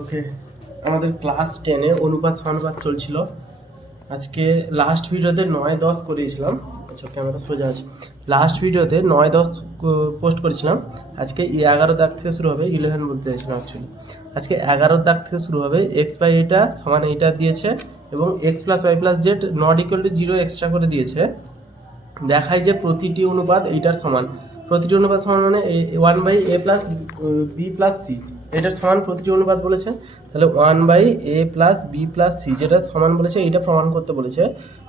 ওকে, আমাদের ক্লাস 10-এ অনুপাত সমানুপাত চলছিল। আজকে লাস্ট ভিডিওতে 9-10 করিয়েছিলাম। আচ্ছা, ক্যামেরা সোজা আছে। লাস্ট ভিডিওতে 9-10 পোস্ট করেছিলাম। আজকে 11 দাগ থেকে শুরু হবে। 11 বলতে চাইছিলাম অ্যাকচুয়ালি। আজকে 11 দাগ থেকে শুরু হবে। এক্স বাই এটা সমান এইটা দিয়েছে এবং x plus y plus z not equal to 0 extra করে দিয়েছে। দেখায় যে প্রতিটি অনুপাত এইটার সমান। প্রতিটি অনুপাত সমান মানে 1/a plus b plus C, এটার সমান প্রতিটি অনুপাত বলেছে। তাহলে 1/a plus b plus c যেটা সমান বলেছে এইটা প্রমাণ করতে বলেছে।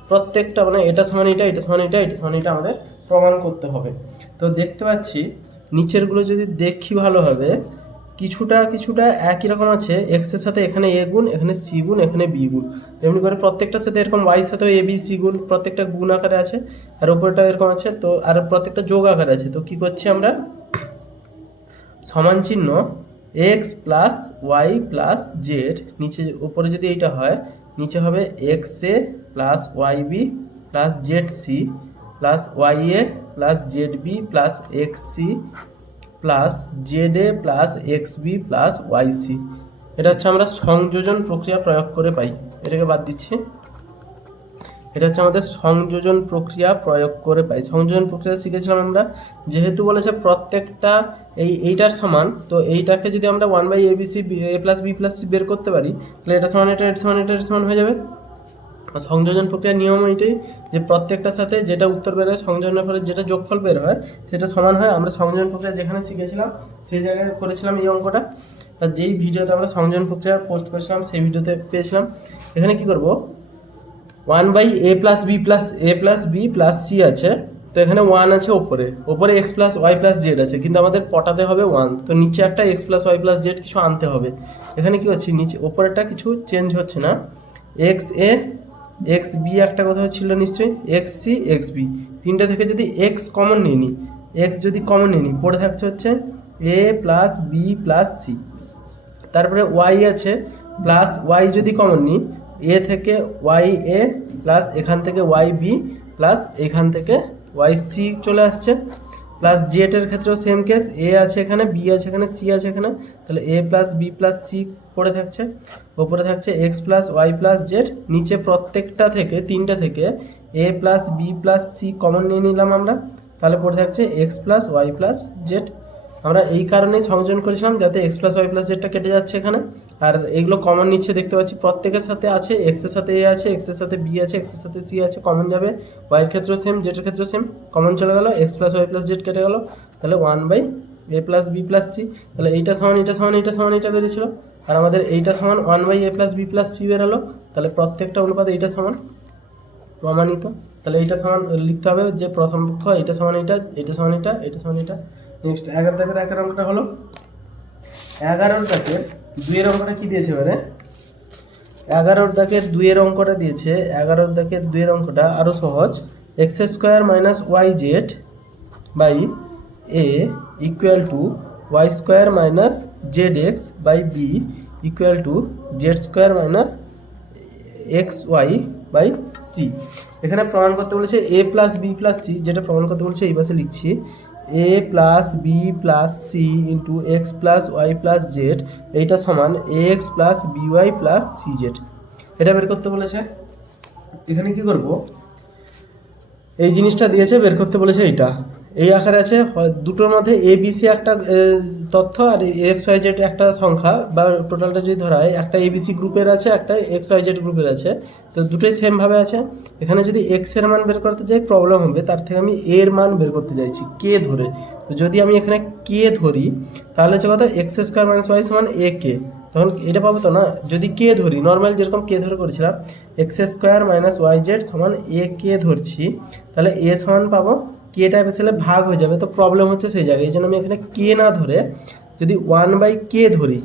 প্রত্যেকটা মানে এটা সমান এটা, এটা সমান এটা, এটা সমান এটা আমাদের প্রমাণ করতে হবে। তো দেখতে পাচ্ছি নিচেরগুলো যদি দেখি ভালোভাবে কিছুটা কিছুটা একই রকম আছে। এক্সের সাথে এখানে এ গুণ, এখানে সি গুণ, এখানে বি গুণ, এমনি করে প্রত্যেকটার সাথে এরকম ওয়াই সাথেও এ বি সি গুণ, প্রত্যেকটা গুণ আকারে আছে। আর উপরটা এরকম আছে, তো আর প্রত্যেকটা যোগ আকারে আছে। তো কি করছি আমরা, সমান চিহ্ন x plus y plus z, নিচে উপরে যদি এইটা হয় নিচে হবে x a plus y b plus z c plus y a plus z b plus x c plus z a plus x b plus y c. এটা হচ্ছে আমরা সংযোজন প্রক্রিয়া প্রয়োগ করে পাই। এটাকে বাদ দিচ্ছি। এটা হচ্ছে আমাদের সংযোজন প্রক্রিয়া প্রয়োগ করে পাই। সংযোজন প্রক্রিয়া শিখেছিলাম আমরা, যেহেতু বলেছে প্রত্যেকটা এইটার সমান, তো এইটাকে যদি আমরা 1/abc a plus b plus c বের করতে পারি তাহলে এটা সমান এটা, এটা সমান এটা, এটা সমান হয়ে যাবে। সংযোজন প্রক্রিয়ার নিয়ম এটাই যে প্রত্যেকটার সাথে যেটা উত্তর বের হয় সংযোজনের ফলে যেটা যোগফল বের হয় সেটা সমান হয়। আমরা সংযোজন প্রক্রিয়া যেখানে শিখেছিলাম সেই জায়গায় করেছিলাম এই অঙ্কটা। আর যেই ভিডিওতে আমরা সংযোজন প্রক্রিয়া পোস্ট করেছিলাম সেই ভিডিওতে পেয়েছিলাম। এখানে কি করব, 1/a plus b plus a plus b plus c আছে। তো এখানে 1 আছে ওপরে x plus y plus z আছে, কিন্তু আমাদের পটাতে হবে 1। তো নিচে একটা x plus y plus z কিছু আনতে হবে। এখানে কি হচ্ছে, নিচে ওপরেরটা কিছু চেঞ্জ হচ্ছে না। এক্স এ এক্স বি একটা কথা ছিল নিশ্চয়ই, এক্স সি এক্স বি, তিনটা থেকে যদি এক্স কমন নিয়ে নিই, এক্স যদি কমন নিয়ে নিই পড়ে থাকছে হচ্ছে এ প্লাস বি প্লাস সি। তারপরে ওয়াই আছে, প্লাস ওয়াই যদি কমন নিই এ থেকে ওয়াই এ প্লাস এখান থেকে ওয়াই বি প্লাস এখান থেকে ওয়াই সি চলে আসছে। প্লাস জেডের ক্ষেত্রেও সেম কেস, এ আছে এখানে, বি আছে এখানে, সি আছে এখানে, তাহলে a plus b plus c পড়ে থাকছে। ওপরে থাকছে x plus y plus z, নিচে প্রত্যেকটা থেকে তিনটা থেকে a plus b plus c common নিয়ে নিলাম আমরা, তাহলে পড়ে থাকছে x plus y plus z. আমরা এই কারণেই সংযোজন করেছিলাম যাতে এক্স প্লাস ওয়াই প্লাস জেডটা কেটে যাচ্ছে এখানে। আর এগুলো কমন নিচ্ছে দেখতে পাচ্ছি, প্রত্যেকের সাথে আছে, এক্সের সাথে এ আছে, এক্সের সাথে বি আছে, এক্সের সাথে সি আছে, কমন যাবে। ওয়াইয়ের ক্ষেত্রেও সেম, জেডের ক্ষেত্রেও সেম, কমন চলে গেল, x plus y plus z কেটে গেল, তাহলে 1/a plus b plus C. তাহলে এইটা সমান এইটা সমান এইটা সমান এইটা বেরিয়েছিল, আর আমাদের এইটা সমান 1/a plus b plus C বেরোলো। তাহলে প্রত্যেকটা অনুপাত এইটা সমান, প্রমাণিত। তাহলে এইটা সমান লিখতে হবে যে প্রথম পক্ষ এটা সমান এইটা, এটা সমান এটা, এটা সমান এটা। নেক্সট 11 দাগের একের অঙ্কটা হলো 11 দাগের 2-এর অঙ্কটা কি দিয়েছে এবারে, 11 দাগের 2-এর অঙ্কটা দিয়েছে। 11 দাগের 2-এর অঙ্কটা আরও সহজ। X square minus y z by a equal to y square minus z x by b equal to z square minus x y by c. এখানে প্রমাণ করতে বলেছে a plus b plus c, যেটা প্রমাণ করতে বলছে এই পাশে লিখছি a plus b plus c into x plus y plus z, এইটা সমান x plus b y plus c z. এটা বের করতে বলেছে। এখানে কি করব, এই জিনিসটা দিয়েছে বের করতে বলেছে, এইটা এই আকারে আছে। দুটোর মধ্যে এ বি সি একটা তথ্য আর এক্স ওয়াই জেড একটা সংখ্যা, বা টোটালটা যদি ধরা হয় একটা এবিসি গ্রুপের আছে একটা এক্স ওয়াই জেড গ্রুপের আছে, তো দুটোই সেমভাবে আছে। এখানে যদি এক্স এর মান বের করতে যাই প্রবলেম হবে, তার থেকে আমি এর মান বের করতে চাইছি কে ধরে। তো যদি আমি এখানে কে ধরি তাহলে হচ্ছে কথা এক্স স্কোয়ার মাইনাস ওয়াই সমান এ কে, তখন এটা পাবো তো না। যদি কে ধরি নর্মাল যেরকম কে ধরে করেছিলাম x square minus y z সমান এ কে ধরছি, তাহলে এ সমান পাবো কেটা পেছালে ভাগ হয়ে যাবে, তো প্রবলেম হচ্ছে সেই জায়গায়। এই জন্য আমি এখানে কে না ধরে যদি 1/k ধরি,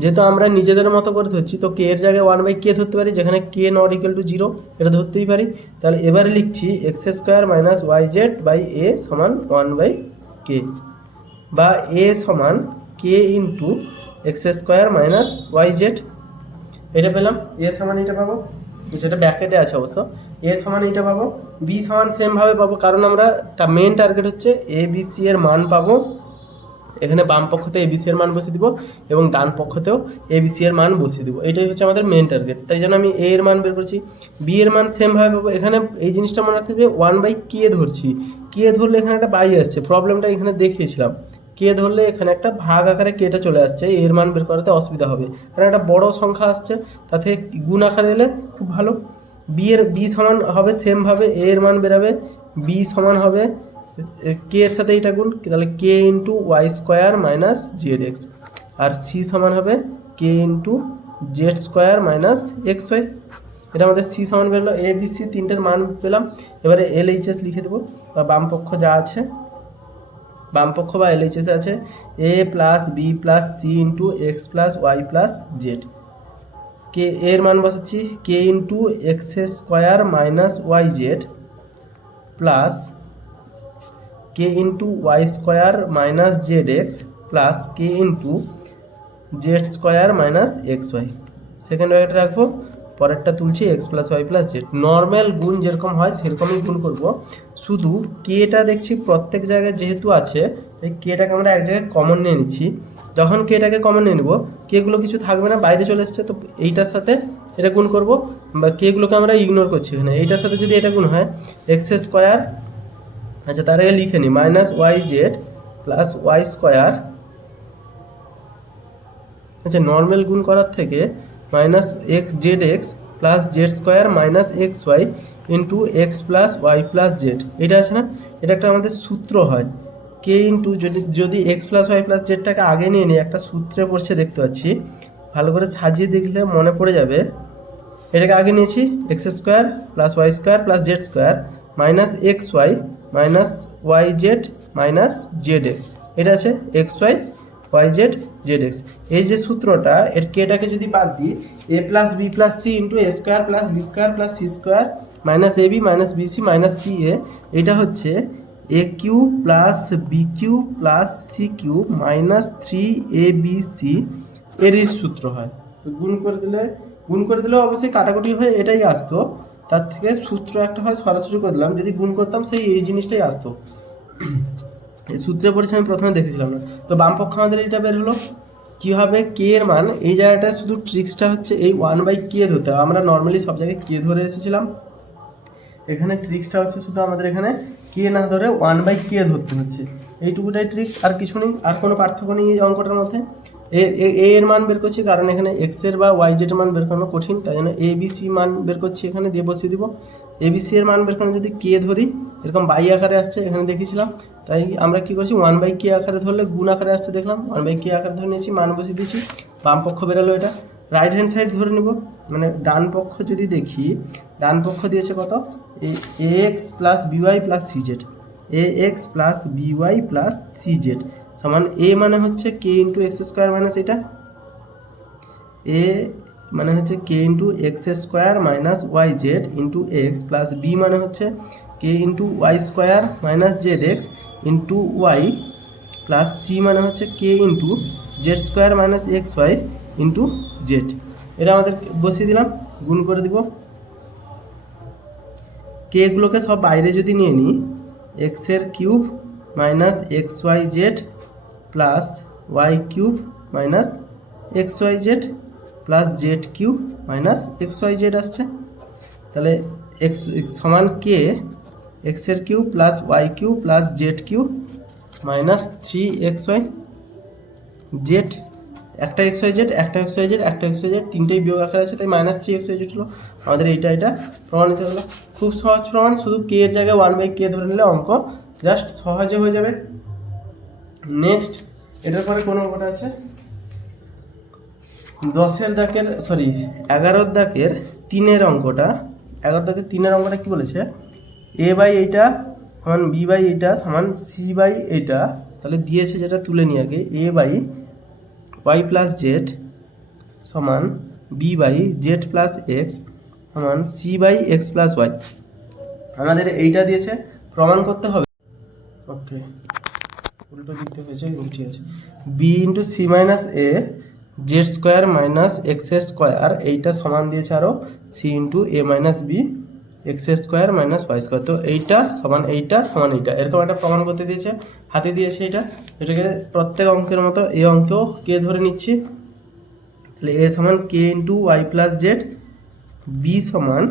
যেহেতু আমরা নিজেদের মতো করে ধরছি তো কে এর জায়গায় 1/k ধরতে পারি, যেখানে কে নট ইকুয়াল টু 0 এটা ধরতেই পারি। তাহলে এবারে লিখছি x square minus y z by a সমান 1/k, বা এ সমান k into x square minus y z. এটা পেলাম, এ সমান এটা পাবো, সেটা ব্র্যাকেটে আছে অবশ্য। এ সমান এইটা পাবো, বি সমান সেমভাবে পাবো, কারণ আমরা মেন টার্গেট হচ্ছে এ বি সি এর মান পাবো। এখানে বাম পক্ষতে এবিসি এর মান বসিয়ে দিব এবং ডান পক্ষতেও এবিসি এর মান বসিয়ে দিব। এটাই হচ্ছে আমাদের মেন টার্গেট। তাই জন্য আমি এ এর মান বের করছি, বি এর মান সেমভাবে পাবো। এখানে এই জিনিসটা মনে রাখতে হবে, 1/k ধরছি, কে ধরলে এখানে একটা বাই আসছে, প্রবলেমটা এখানে দেখিয়েছিলাম। কে ধরলে এখানে একটা ভাগ আকারে কেটা চলে আসছে, এর মান বের করাতে অসুবিধা হবে, কারণ একটা বড় সংখ্যা আসছে, তাতে গুণ আকারে এলে খুব ভালো। বি সমান হবে সেমভাবে, এ এর মান বেরাবে, বি সমান হবে কে এর সাথে এটা গুণ, তাহলে k into y square minus z x, আর সি সমান হবে k into z square minus x y. এটা আমাদের সি সমান বেরোলো। এ বি সি তিনটের মান পেলাম। এবারে LHS লিখে দেবো, বা বাম পক্ষ যা আছে, বাম পক্ষ বা LHS আছে a plus b plus c into x plus y plus z. K এর মান বসাচ্ছি k into x square minus y z plus k into y square minus z x plus k into z square minus x y. Second ব্র্যাকেটে রাখবো, পরেরটা তুলছি x plus y plus z. Normal গুণ যেরকম হয় সেরকমই গুণ করব, শুধু কেটা দেখছি প্রত্যেক জায়গায় যেহেতু আছে, এই কেটাকে আমরা এক জায়গায় কমন নিয়ে নিচ্ছি। যখন কেটাকে কমন নিয়ে নেব, কেগুলো কিছু থাকবে না, বাইরে চলে এসছে, তো এইটার সাথে এটা গুণ করব, বা কেগুলোকে আমরা ইগনোর করছি এখানে। এইটার সাথে যদি এটা গুণ হয় এক্স স্কোয়ার, আচ্ছা তার আগে লিখে নিই, minus y z plus y square. আচ্ছা নর্মাল গুণ করার থেকে minus x z x plus z square minus x y into x plus y plus z, এটা আছে না, এটা একটা আমাদের সূত্র হয়। কে ইন্টু যদি এক্স প্লাস ওয়াই প্লাস জেডটাকে আগে নিয়ে নিই, একটা সূত্রে পড়ছে দেখতে পাচ্ছি, ভালো করে সাজিয়ে দেখলে মনে পড়ে যাবে। এটাকে আগে নিয়েছি x square plus y square plus z square minus x y minus y z minus z x, এটা আছে x y y z z x. এই যে সূত্রটা, এর কেটাকে যদি বাদ দিই, a plus b plus c into a square plus b square plus c square minus a b minus b c minus c a, এটা হচ্ছে a cube plus b cube plus c Q minus 3abc এর সূত্র হয়। তো গুণ করে দিলে অবশ্যই কাটাকুটি হয়ে এটাই আসতো, তার থেকে সূত্র একটা হয় সরাসরি করে দিলাম, যদি গুণ করতাম এই জিনিসটাই আসতো। এই সূত্রে পড়েছে আমি প্রথমে দেখেছিলাম না। তো বাম পক্ষ আমাদের এটা বের হলো। কী হবে, কে এর মান এই জায়গাটা শুধু ট্রিক্সটা হচ্ছে এই 1/k ধরতে হবে। আমরা নর্মালি সব জায়গায় কে ধরে এসেছিলাম, এখানে ট্রিক্সটা হচ্ছে শুধু আমাদের এখানে কে না ধরে 1/k ধরতে হচ্ছে, এইটুকুটাই ট্রিক্স, আর কিছু নেই, আর কোনো পার্থক্য নেই এই অঙ্কটার মধ্যে। এর মান বের করছি, কারণ এখানে এক্স এর বা ওয়াই জেড এর মান বের করানো কঠিন, তাই জন্য এবিসি মান বের করছি, এখানে দিয়ে বসিয়ে দিব। এবিসি এর মান বের করানো যদি কে ধরি, এরকম বাই আকারে আসছে, এখানে দেখেছিলাম, তাই আমরা কি করছি 1/k আকারে ধরলে গুণ আকারে আসছে, দেখলাম 1/k আকারে ধরে নিয়েছি, মান বসিয়ে দিয়েছি, বাম পক্ষ বেরোলো। এটা রাইট হ্যান্ড সাইড ধরে নেব, মানে ডান পক্ষ যদি দেখি, ডান পক্ষ দিয়েছে কত, a x plus b y plus c z, a x plus b y plus c z সমান এ মানে হচ্ছে k into x square minus এটা, এ মানে হচ্ছে k into x square minus y z into x plus b মানে হচ্ছে k into y square minus z x into y plus c মানে হচ্ছে k into z square minus x y into z. এটা আমাদের বসিয়ে দিলাম, গুণ করে দিব। কেগুলোকে সব বাইরে যদি নিয়ে নিই, এক্সের cube minus x y z plus y cube minus x y z plus z cube minus x y z আসছে। তাহলে এক্স সমান কে এক্সের cube plus y cube plus z cube minus 3xy z, একটা x y z একটা x y z একটা x y z, তিনটেই বিয়োগ আকারে আছে, তাই মাইনাস 3xy জেড হলো আমাদের এটা প্রমাণিত হলো। খুব সহজ প্রমাণ, শুধু কে এর জায়গায় 1/k ধরে নিলে অঙ্ক জাস্ট সহজে হয়ে যাবে। নেক্সট এটার পরে কোন অঙ্কটা আছে, 11 দাগের 3-এর অঙ্কটা। 11 দাগের 3-এর অঙ্কটা কি বলেছে, এ বাই এইটা সমান বি বাই এইটা সমান সি বাই এইটা, তাহলে দিয়েছে যেটা তুলে নিয়ে আগে, a by y plus z সমান b by z plus x সমান c by x plus y. আমাদের এইটা দিয়েছে, প্রমাণ করতে হবে। ওকে, উল্টো দিকতে হয়েছে, ঠিক আছে। B into c minus a z square minus x square, এইটা সমান দিয়েছে আরও c into a minus b x square minus y square. তো এইটা সমান এইটা সমান এইটা, এরকম একটা প্রমাণ করতে দিয়েছে, হাতে দিয়েছে এটাকে প্রত্যেক অঙ্কের মতো এই অঙ্কেও কে ধরে নিচ্ছি। তাহলে এ সমান k into y plus z, b সমান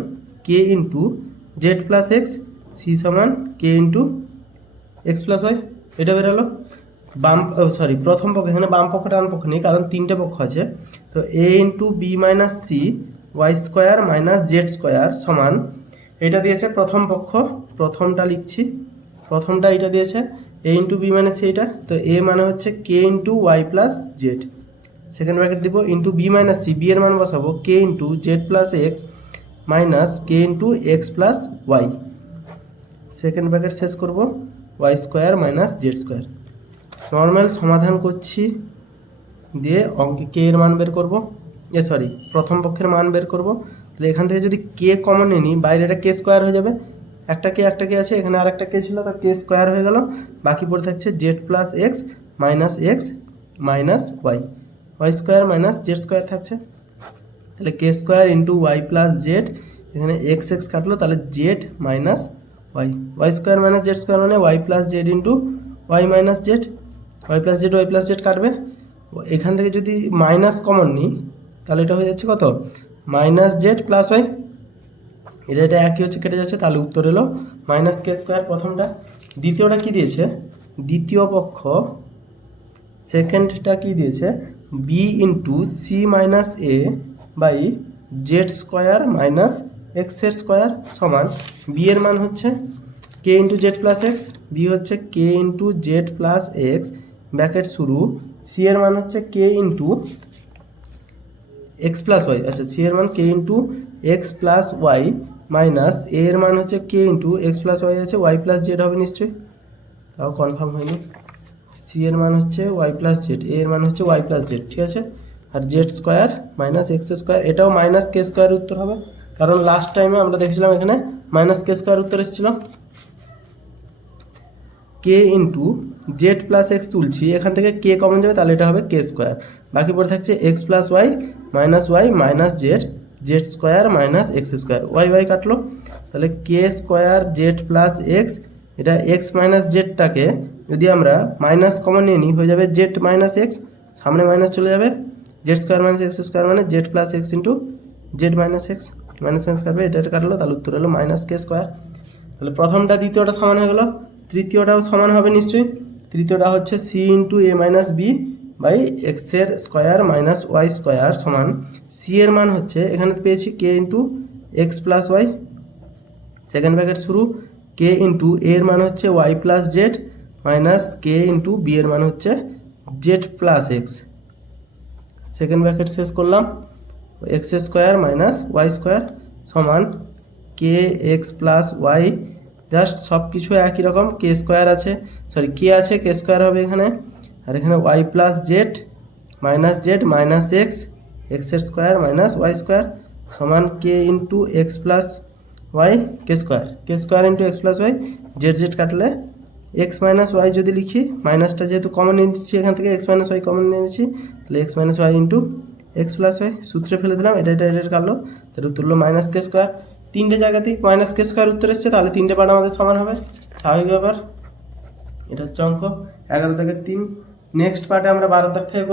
k into z plus x, c সমান k into x plus y. এটা বেরোলো। প্রথম পক্ষ, এখানে বাম পক্ষ ডান পক্ষ নেই কারণ তিনটে পক্ষ আছে। তো a into b minus c y square minus z square সমান, এটা দিয়েছে প্রথম পক্ষ, প্রথমটা লিখছি, প্রথমটা এটা দিয়েছে a into b minus c, এটা তো এ মানে হচ্ছে k into y plus z, second bracket দিব into b minus c, b এর মান বসাবো k into z plus x minus k into x plus y, second bracket শেষ করব y square minus z square. Normal সমাধান করছি, দিয়ে অঙ্কে কে এর মান বের করব, প্রথম পক্ষের মান বের করব। তাহলে এখান থেকে যদি কে কমন নিই, বাইরে এটা কে স্কোয়ার হয়ে যাবে, একটা কে আছে, এখানে আর একটা কে ছিল, তো কে স্কোয়ার হয়ে গেল, বাকি পড়ে থাকছে z plus x minus y, y square minus z square থাকছে। তাহলে k square into y plus z, এখানে এক্স কাটলো, তাহলে z minus y, y square minus z square মানে y plus z into y minus z, y plus z কাটবে। এখান থেকে যদি মাইনাস কমন নিই তাহলে এটা হয়ে যাচ্ছে কত, মাইনাস জেড প্লাস ওয়াই, এটা একই হচ্ছে, কেটে যাচ্ছে, তাহলে উত্তর এলো মাইনাস কে স্কোয়ার প্রথমটা। দ্বিতীয়টা কি দিয়েছে, দ্বিতীয় পক্ষ সেকেন্ডটা কি দিয়েছে, b into c minus a by z square minus এক্সের স্কোয়ার সমান, বি এর মান হচ্ছে k into z plus x, b হচ্ছে k into z plus x bracket শুরু, সি এর মান হচ্ছে k into x plus y, আচ্ছা সি এর মান k into x plus y minus a এর মান হচ্ছে k into x plus y আছে, ওয়াই প্লাস জেড হবে নিশ্চয়ই, তাও কনফার্ম হয়নি। সি এর মান হচ্ছে ওয়াই প্লাস জেড, এ এর মান হচ্ছে ওয়াই প্লাস জেড, ঠিক আছে। আর z square minus x square, এটাও মাইনাস কে স্কোয়ার উত্তর হবে, কারণ লাস্ট টাইমে আমরা দেখেছিলাম এখানে মাইনাস কে স্কোয়ার উত্তর এসেছিল। কে ইন্টু জেড প্লাস এক্স তুলছি, এখান থেকে কে কমন যাবে, তাহলে এটা হবে কে স্কোয়ার, বাকি পড়ে থাকছে x plus y minus z square minus x square, y কাটলো, তাহলে k square z plus x, এটা এক্স মাইনাস জেডটাকে যদি আমরা মাইনাস কমন নিয়ে নিই হয়ে যাবে জেড মাইনাস এক্স, সামনে মাইনাস চলে যাবে, z square minus x square মানে z plus x into z minus x, minus কাটবে, এটা কাটলো, তাহলে উত্তর হলো মাইনাস কে স্কোয়ার। তাহলে প্রথমটা দ্বিতীয়টা সমান হয়ে গেলো, তৃতীয়টাও সমান হবে নিশ্চয়ই, তৃতীয়টা হচ্ছে c into a minus b by এক্সের স্কোয়ার মাইনাস ওয়াই স্কোয়ার সমান, সি এর মান হচ্ছে এখানে পেয়েছি k into x plus y, second bracket শুরু, কে ইন্টু এর মান হচ্ছে y plus z minus k into b এর মান হচ্ছে z plus x, second bracket শেষ করলাম, x square minus y square সমান k x plus y, just সব কিছু একই রকম, কে স্কোয়ার আছে, কে আছে, কে স্কোয়ার হবে এখানে, আর এখানে ওয়াই প্লাস জেড মাইনাস এক্সের স্কোয়ার মাইনাস ওয়াই স্কোয়ার সমান k into x plus y, k square into x plus y, z কাটলে এক্স মাইনাস ওয়াই যদি লিখি, মাইনাসটা যেহেতু কমন নিয়ে নিচ্ছি এখান থেকে, এক্স মাইনাস ওয়াই কমন নিয়ে নিচ্ছি, তাহলে x minus y into x plus y, সূত্রে ফেলে দিলাম, এটা কাটলো, তাহলে উত্তর হলো মাইনাস কে স্কোয়ার। তিনটে জায়গাতেই মাইনাস কে স্কোয়ার উত্তর এসছে, তাহলে তিনটে পার্ট আমাদের সমান হবে, স্বাভাবিক ব্যাপার। এটা হচ্ছে অঙ্ক 11 থেকে 3। নেক্সট পার্টে আমরা 12 থেকে করব।